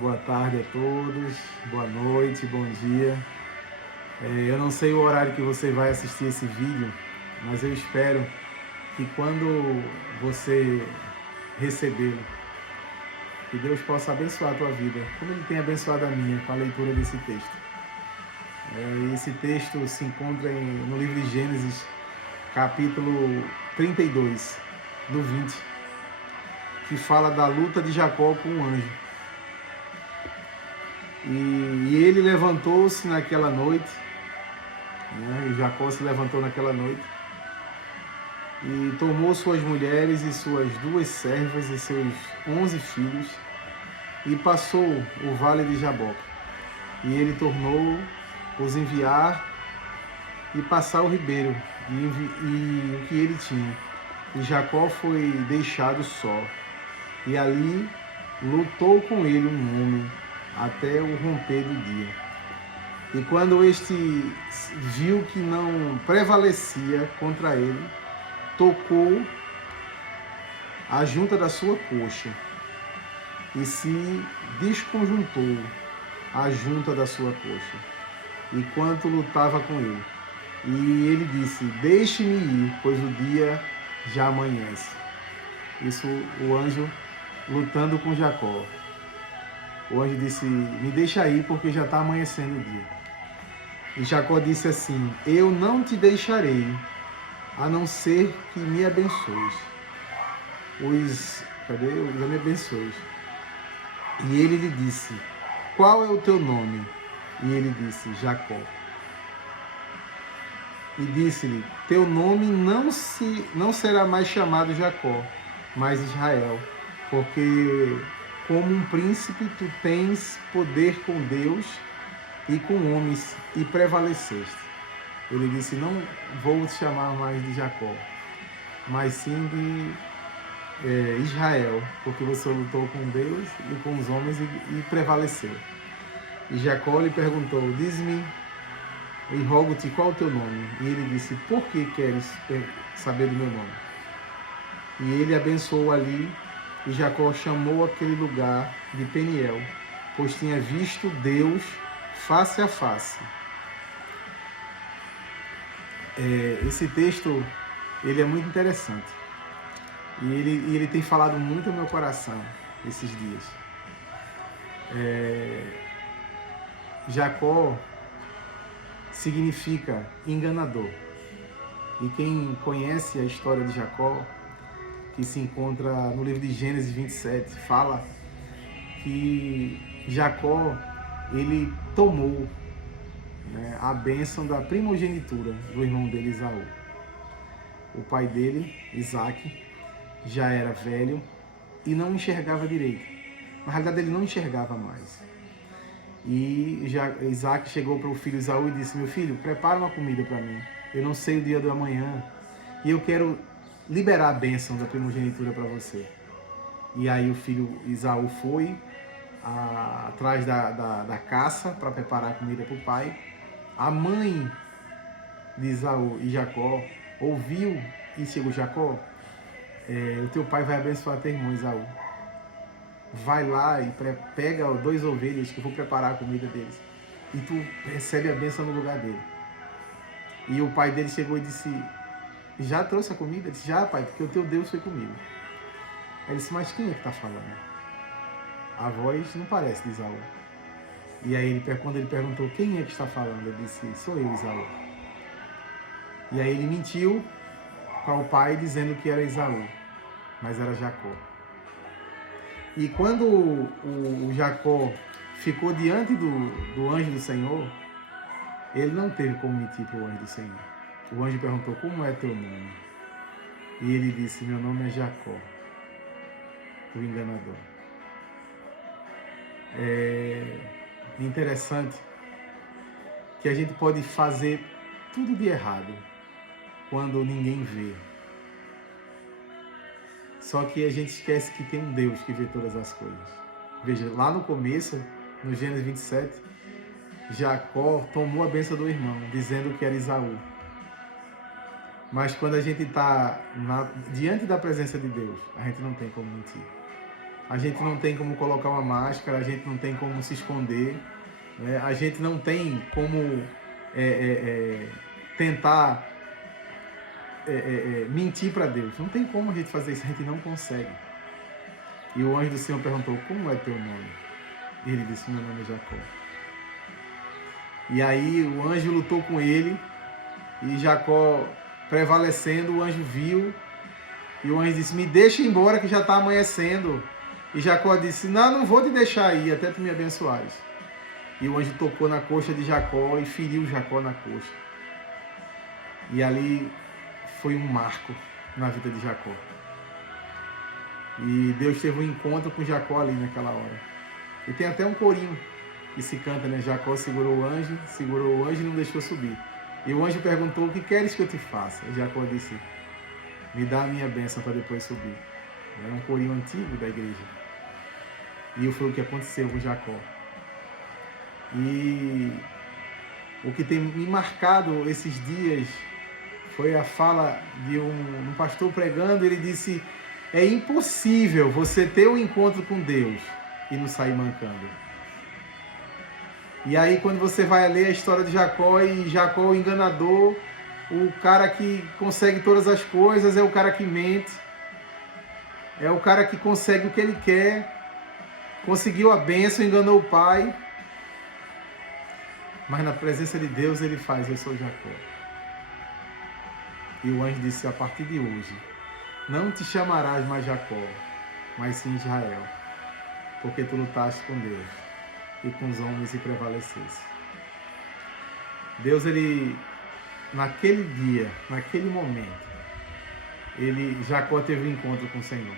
Boa tarde a todos, boa noite, bom dia. Eu não sei o horário que você vai assistir esse vídeo, mas eu espero que quando você recebê-lo, que Deus possa abençoar a tua vida, como Ele tem abençoado a minha com a leitura desse texto. Esse texto se encontra no livro de Gênesis, capítulo 32, do 20, que fala da luta de Jacó com o anjo. E ele levantou-se naquela noite, e Jacó se levantou naquela noite, e tomou suas mulheres e suas 2 servas e seus 11 filhos, e passou o vale de Jaboque. E ele tornou os enviar e passar o ribeiro, e o que ele tinha. E Jacó foi deixado só, e ali lutou com ele um homem, até o romper do dia. E quando este viu que não prevalecia contra ele, tocou a junta da sua coxa e se desconjuntou a junta da sua coxa, enquanto lutava com ele. E ele disse: deixe-me ir, pois o dia já amanhece. Isso o anjo lutando com Jacó. O anjo disse: me deixa ir, porque já está amanhecendo o dia. E Jacó disse assim: eu não te deixarei, a não ser que me abençoes. Cadê? Já me abençoes. E ele lhe disse: qual é o teu nome? E ele disse: Jacó. E disse-lhe: teu nome não será mais chamado Jacó, mas Israel, porque como um príncipe tu tens poder com Deus e com homens, e prevaleceste. Ele disse: não vou te chamar mais de Jacó, mas sim de Israel, porque você lutou com Deus e com os homens e prevaleceu. E Jacó lhe perguntou: diz-me e rogo-te qual é o teu nome. E ele disse: por que queres saber do meu nome? E ele abençoou ali, e Jacó chamou aquele lugar de Peniel, pois tinha visto Deus face a face. Esse texto ele é muito interessante, e ele tem falado muito ao meu coração esses dias. Jacó significa enganador, e quem conhece a história de Jacó, que se encontra no livro de Gênesis 27, fala que Jacó ele tomou a bênção da primogenitura do irmão dele, Esaú. O pai dele, Isaac, já era velho e não enxergava direito. Na realidade, ele não enxergava mais. E Isaac chegou para o filho Esaú e disse: meu filho, prepara uma comida para mim. Eu não sei o dia do amanhã e eu quero liberar a bênção da primogenitura para você. E aí o filho Esaú foi atrás da caça para preparar a comida para o pai. A mãe de Esaú e Jacó ouviu e chegou: Jacó, o teu pai vai abençoar teu irmão Esaú. Vai lá e pega 2 ovelhas que eu vou preparar a comida deles. E tu recebe a bênção no lugar dele. E o pai dele chegou e disse: já trouxe a comida? Ele disse: já, pai, porque o teu Deus foi comigo. Ele disse: mas quem é que está falando? A voz não parece de Esaú. E aí, quando ele perguntou quem é que está falando, ele disse: sou eu, Esaú. E aí ele mentiu para o pai dizendo que era Esaú, mas era Jacó. E quando o Jacó ficou diante do anjo do Senhor, ele não teve como mentir para o anjo do Senhor. O anjo perguntou: como é teu nome? E ele disse: meu nome é Jacó, o enganador. É interessante que a gente pode fazer tudo de errado quando ninguém vê. Só que a gente esquece que tem um Deus que vê todas as coisas. Veja, lá no começo, no Gênesis 27, Jacó tomou a bênção do irmão, dizendo que era Esaú. Mas quando a gente está diante da presença de Deus, a gente não tem como mentir. A gente não tem como colocar uma máscara, a gente não tem como se esconder, né? A gente não tem como tentar mentir para Deus. Não tem como a gente fazer isso, a gente não consegue. E o anjo do Senhor perguntou, como é teu nome? E ele disse, meu nome é Jacó. E aí o anjo lutou com ele, e Jacó prevalecendo, o anjo viu, e o anjo disse, me deixa embora que já está amanhecendo. E Jacó disse, não vou te deixar ir até tu me abençoares. E o anjo tocou na coxa de Jacó e feriu Jacó na coxa. E ali foi um marco na vida de Jacó. E Deus teve um encontro com Jacó ali naquela hora. E tem até um corinho que se canta, né? Jacó segurou o anjo e não deixou subir. E o anjo perguntou, o que queres que eu te faça? E Jacó disse, me dá a minha bênção para depois subir. É um corinho antigo da igreja. E foi o que aconteceu com Jacó. E o que tem me marcado esses dias foi a fala de um pastor pregando. Ele disse, é impossível você ter um encontro com Deus e não sair mancando. E aí quando você vai ler a história de Jacó, e Jacó o enganador, o cara que consegue todas as coisas, é o cara que mente, é o cara que consegue o que ele quer, conseguiu a bênção, enganou o pai, mas na presença de Deus ele faz, eu sou Jacó. E o anjo disse, a partir de hoje, não te chamarás mais Jacó, mas sim Israel, porque tu lutaste com Deus e com os homens e prevalecesse. Deus, ele, naquele dia, naquele momento, Jacó teve um encontro com o Senhor.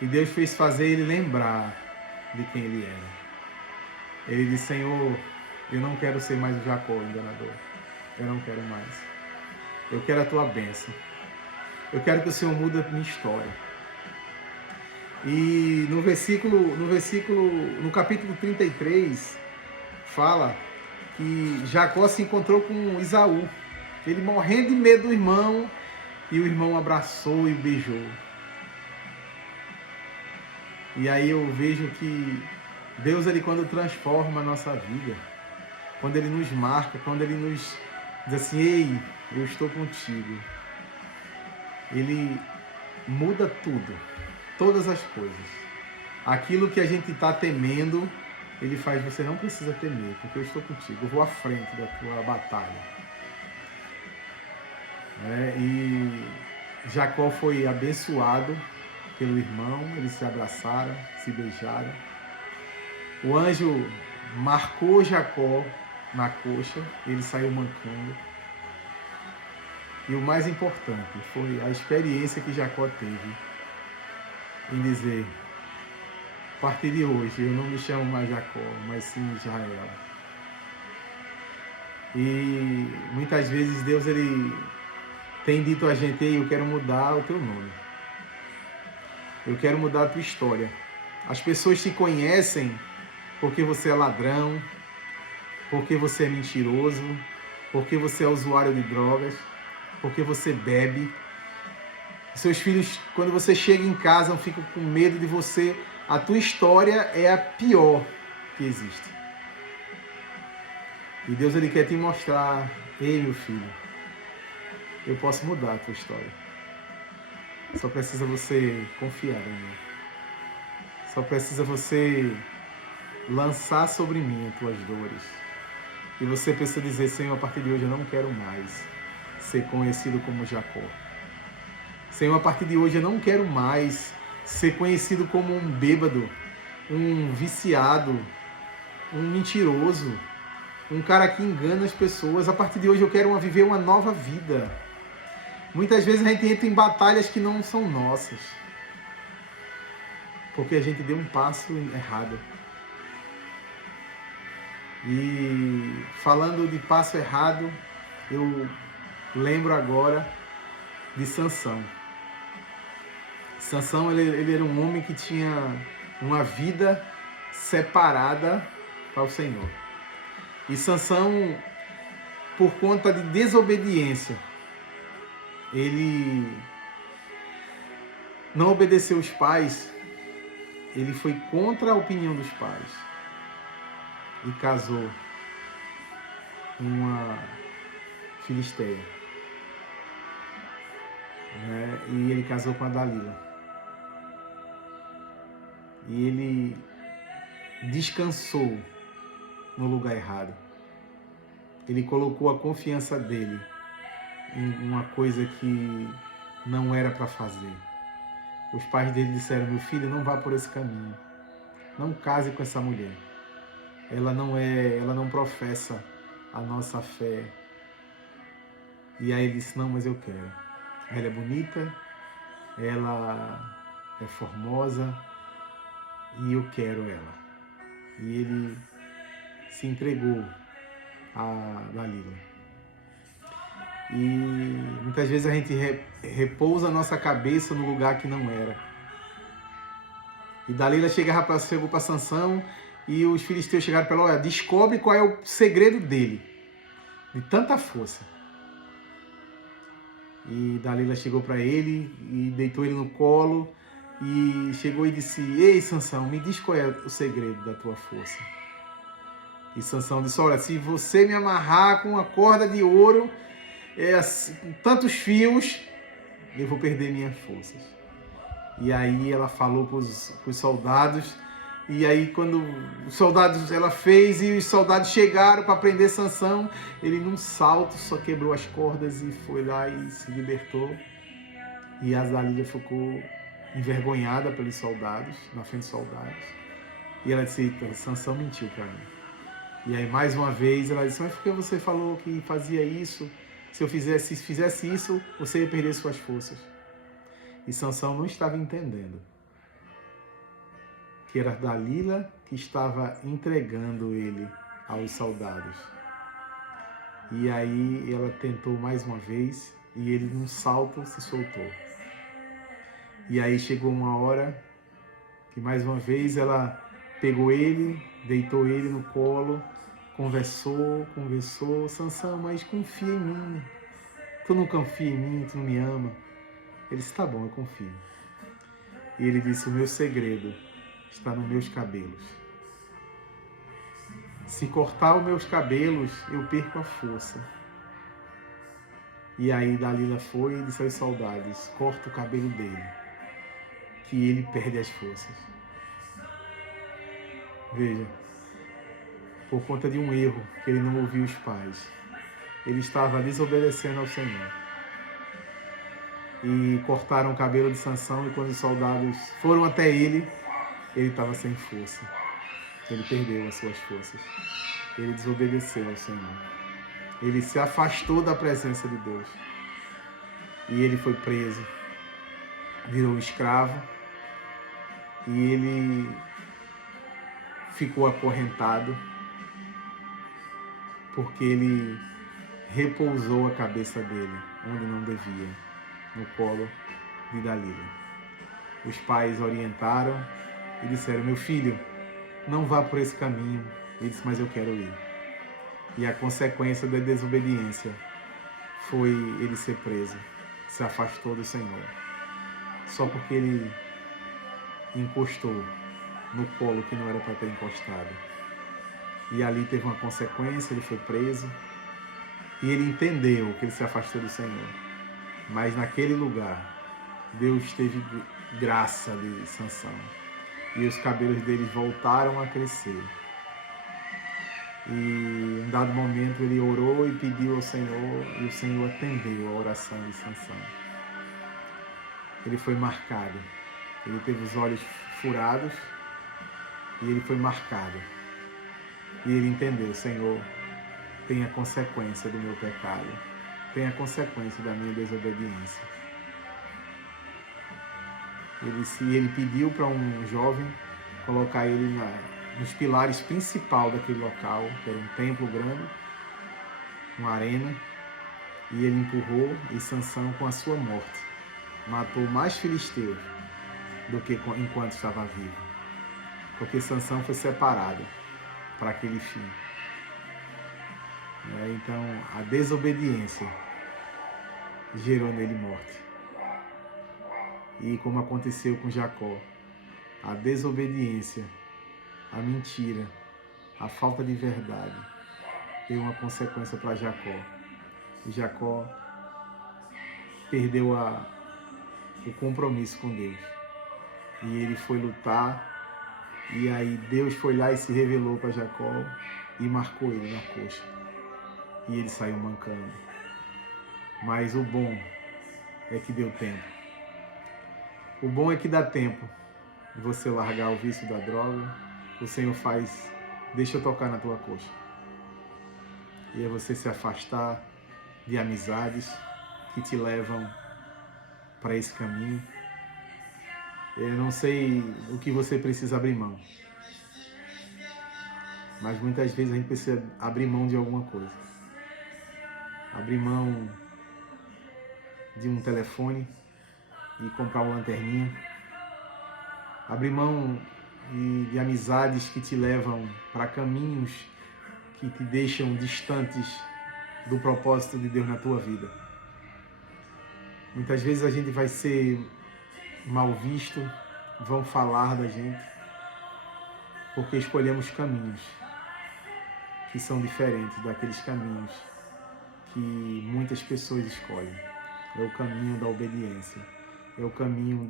E Deus fez fazer ele lembrar de quem ele era. Ele disse, Senhor, eu não quero ser mais o Jacó, o enganador. Eu não quero mais. Eu quero a tua bênção. Eu quero que o Senhor mude a minha história. E no capítulo 33, fala que Jacó se encontrou com Esaú. Ele morrendo de medo do irmão, e o irmão abraçou e beijou. E aí eu vejo que Deus, ele quando transforma a nossa vida, quando ele nos marca, quando ele nos diz assim, ei, eu estou contigo, ele muda tudo, todas as coisas. Aquilo que a gente está temendo, ele faz, você não precisa temer, porque eu estou contigo, eu vou à frente da tua batalha. E Jacó foi abençoado pelo irmão, eles se abraçaram, se beijaram. O anjo marcou Jacó na coxa, ele saiu mancando. E o mais importante foi a experiência que Jacó teve em dizer, a partir de hoje eu não me chamo mais Jacó, mas sim Israel. E muitas vezes Deus, ele tem dito a gente, ei, eu quero mudar o teu nome. Eu quero mudar a tua história. As pessoas te conhecem porque você é ladrão, porque você é mentiroso, porque você é usuário de drogas, porque você bebe. Seus filhos, quando você chega em casa, ficam com medo de você. A tua história é a pior que existe. E Deus, ele quer te mostrar, ei, meu filho, eu posso mudar a tua história. Só precisa você confiar em mim. Só precisa você lançar sobre mim as tuas dores. E você precisa dizer, Senhor, a partir de hoje eu não quero mais ser conhecido como Jacó. Senhor, a partir de hoje eu não quero mais ser conhecido como um bêbado, um viciado, um mentiroso, um cara que engana as pessoas. A partir de hoje eu quero viver uma nova vida. Muitas vezes a gente entra em batalhas que não são nossas, porque a gente deu um passo errado. E falando de passo errado, eu lembro agora de Sansão. Sansão, ele era um homem que tinha uma vida separada para o Senhor. E Sansão, por conta de desobediência, ele não obedeceu os pais ele foi contra a opinião dos pais e casou com uma filisteia, né? E ele casou com a Dalila. E ele descansou no lugar errado. Ele colocou a confiança dele em uma coisa que não era para fazer. Os pais dele disseram: meu filho, não vá por esse caminho. Não case com essa mulher. Ela não professa a nossa fé. E aí ele disse: não, mas eu quero. Ela é bonita, ela é formosa e eu quero ela. E ele se entregou a Dalila. E muitas vezes a gente repousa a nossa cabeça no lugar que não era. E Dalila chegou para Sansão e os filisteus chegaram para ela: olha, descobre qual é o segredo dele, de tanta força. E Dalila chegou para ele e deitou ele no colo e chegou e disse: ei, Sansão, me diz qual é o segredo da tua força. E Sansão disse: olha, se você me amarrar com uma corda de ouro, com tantos fios, eu vou perder minhas forças. E aí ela falou para os soldados, e aí quando os soldados, ela fez e os soldados chegaram para prender Sansão, ele num salto só quebrou as cordas e foi lá e se libertou. E a Dalila ficou envergonhada pelos soldados, na frente dos soldados. E ela disse: eita, Sansão mentiu para mim. E aí mais uma vez ela disse: mas por que você falou que fazia isso? Se fizesse isso, você ia perder suas forças. E Sansão não estava entendendo que era Dalila que estava entregando ele aos soldados. E aí ela tentou mais uma vez e ele num salto se soltou. E aí chegou uma hora que mais uma vez ela pegou ele, deitou ele no colo, conversou. Sansão, mas confia em mim. Tu não confia em mim, tu não me ama. Ele disse: tá bom, eu confio. E ele disse: o meu segredo está nos meus cabelos. Se cortar os meus cabelos, eu perco a força. E aí Dalila foi e disse aos soldados: corta o cabelo dele, que ele perde as forças. Veja, por conta de um erro, que ele não ouviu os pais, ele estava desobedecendo ao Senhor. E cortaram o cabelo de Sansão, e quando os soldados foram até ele estava sem força. Ele perdeu as suas forças. Ele desobedeceu ao Senhor. Ele se afastou da presença de Deus. E ele foi preso. Virou escravo. E ele ficou acorrentado porque ele repousou a cabeça dele onde não devia, no colo de Dalila. Os pais orientaram e disseram: meu filho, não vá por esse caminho. Ele disse: mas eu quero ir. E a consequência da desobediência foi ele ser preso, se afastou do Senhor, só porque ele encostou no colo que não era para ter encostado. E ali teve uma consequência, ele foi preso, e ele entendeu que ele se afastou do Senhor. Mas naquele lugar, Deus teve graça de Sansão, e os cabelos dele voltaram a crescer. E em um dado momento ele orou e pediu ao Senhor, e o Senhor atendeu a oração de Sansão. Ele foi marcado, ele teve os olhos furados e ele foi marcado. E ele entendeu: Senhor, tem a consequência do meu pecado, tem a consequência da minha desobediência. Ele pediu para um jovem colocar ele nos pilares principais daquele local, que era um templo grande, uma arena, e ele empurrou, e Sansão, com a sua morte, matou mais filisteus do que enquanto estava vivo, porque Sansão foi separado para aquele fim. Então a desobediência gerou nele morte. E como aconteceu com Jacó, a desobediência, a mentira, a falta de verdade deu uma consequência para Jacó. E Jacó perdeu o compromisso com Deus. E ele foi lutar, e aí Deus foi lá e se revelou para Jacó e marcou ele na coxa. E ele saiu mancando. Mas o bom é que deu tempo. O bom é que dá tempo de você largar o vício da droga. O Senhor faz, deixa eu tocar na tua coxa. E é você se afastar de amizades que te levam para esse caminho. Eu não sei o que você precisa abrir mão, mas muitas vezes a gente precisa abrir mão de alguma coisa. Abrir mão de um telefone e comprar uma lanterninha. Abrir mão de amizades que te levam para caminhos que te deixam distantes do propósito de Deus na tua vida. Muitas vezes a gente vai ser mal visto, vão falar da gente, porque escolhemos caminhos que são diferentes daqueles caminhos que muitas pessoas escolhem. É o caminho da obediência, é o caminho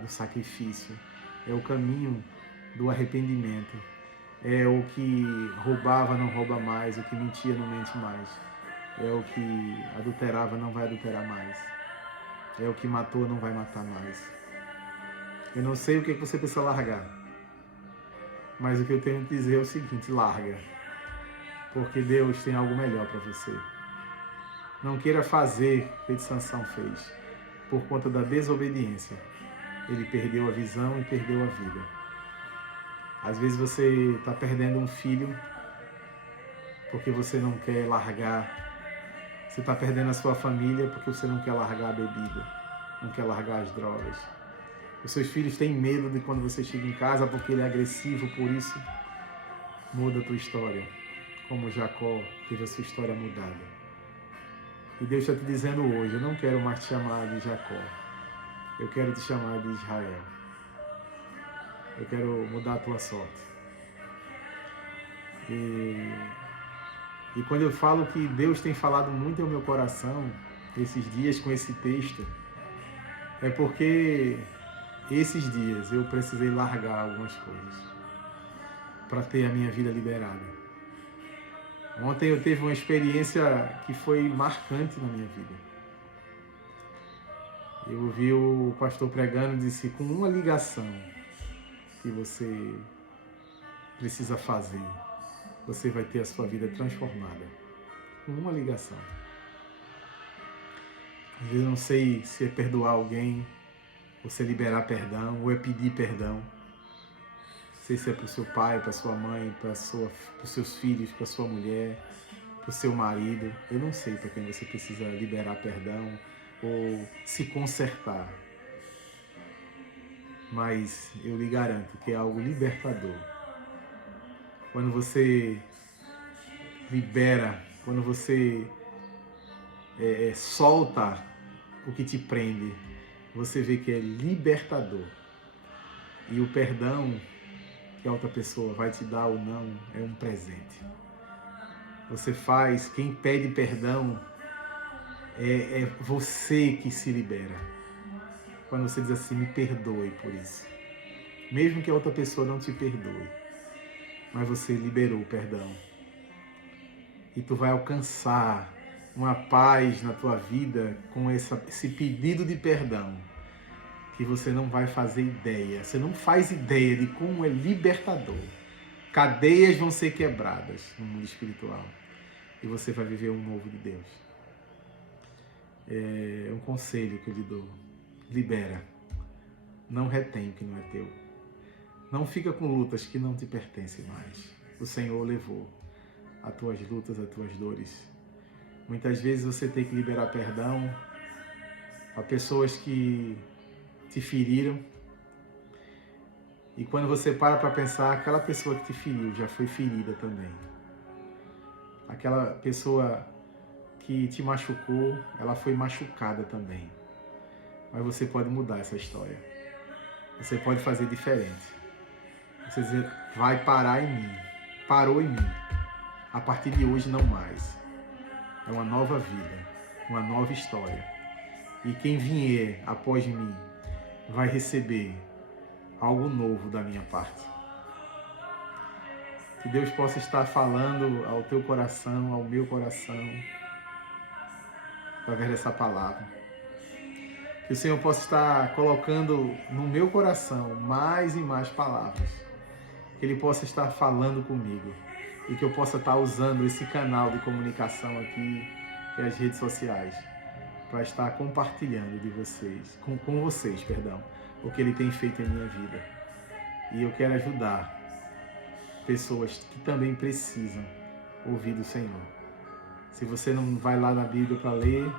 do sacrifício, é o caminho do arrependimento, é o que roubava não rouba mais, o que mentia não mente mais, é o que adulterava não vai adulterar mais, é o que matou não vai matar mais. Eu não sei o que você precisa largar, mas o que eu tenho que dizer é o seguinte: larga, porque Deus tem algo melhor para você. Não queira fazer o que Sansão fez. Por conta da desobediência, ele perdeu a visão e perdeu a vida. Às vezes você está perdendo um filho porque você não quer largar. Você está perdendo a sua família porque você não quer largar a bebida, não quer largar as drogas. Os seus filhos têm medo de quando você chega em casa porque ele é agressivo, por isso muda a tua história, como Jacó teve a sua história mudada. E Deus está te dizendo hoje: eu não quero mais te chamar de Jacó, eu quero te chamar de Israel. Eu quero mudar a tua sorte. E quando eu falo que Deus tem falado muito ao meu coração esses dias com esse texto, é porque esses dias eu precisei largar algumas coisas para ter a minha vida liberada. Ontem eu tive uma experiência que foi marcante na minha vida. Eu ouvi o pastor pregando e disse: com uma ligação que você precisa fazer, você vai ter a sua vida transformada. Com uma ligação. Às vezes eu não sei se é perdoar alguém, ou se é liberar perdão, ou é pedir perdão. Não sei se é para o seu pai, para sua mãe, para os seus filhos, para sua mulher, para o seu marido. Eu não sei para quem você precisa liberar perdão ou se consertar. Mas eu lhe garanto que é algo libertador. Quando você libera, quando você solta o que te prende, você vê que é libertador. E o perdão que a outra pessoa vai te dar ou não é um presente. Você faz, quem pede perdão é você que se libera. Quando você diz assim: me perdoe por isso. Mesmo que a outra pessoa não te perdoe, mas você liberou o perdão. E tu vai alcançar uma paz na tua vida com esse pedido de perdão, que você não vai fazer ideia. Você não faz ideia de como é libertador. Cadeias vão ser quebradas no mundo espiritual. E você vai viver um novo de Deus. É um conselho que eu lhe dou. Libera. Não retém o que não é teu. Não fica com lutas que não te pertencem mais. O Senhor levou as tuas lutas, as tuas dores. Muitas vezes você tem que liberar perdão a pessoas que te feriram. E quando você para pensar, aquela pessoa que te feriu já foi ferida também. Aquela pessoa que te machucou, ela foi machucada também. Mas você pode mudar essa história. Você pode fazer diferente. Você dizer, vai parar em mim. Parou em mim. A partir de hoje não mais. É uma nova vida, uma nova história. E quem vier após mim vai receber algo novo da minha parte. Que Deus possa estar falando ao teu coração, ao meu coração, através dessa palavra. Que o Senhor possa estar colocando no meu coração mais e mais palavras. Que Ele possa estar falando comigo. E que eu possa estar usando esse canal de comunicação aqui, que é as redes sociais, para estar compartilhando de vocês, com vocês, o que Ele tem feito em minha vida. E eu quero ajudar pessoas que também precisam ouvir do Senhor. Se você não vai lá na Bíblia para ler,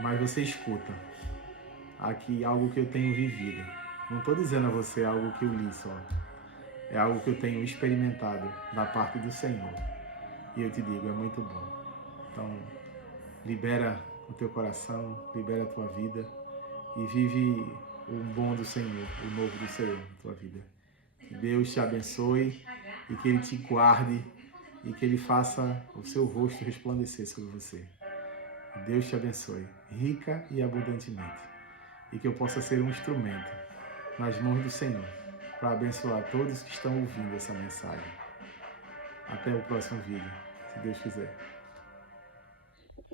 mas você escuta aqui algo que eu tenho vivido. Não estou dizendo a você algo que eu li só. É algo que eu tenho experimentado da parte do Senhor. E eu te digo, é muito bom. Então, libera o teu coração, libera a tua vida e vive o bom do Senhor, o novo do Senhor na tua vida. Que Deus te abençoe e que Ele te guarde e que Ele faça o seu rosto resplandecer sobre você. Que Deus te abençoe, rica e abundantemente. E que eu possa ser um instrumento nas mãos do Senhor para abençoar todos que estão ouvindo essa mensagem. Até o próximo vídeo, se Deus quiser.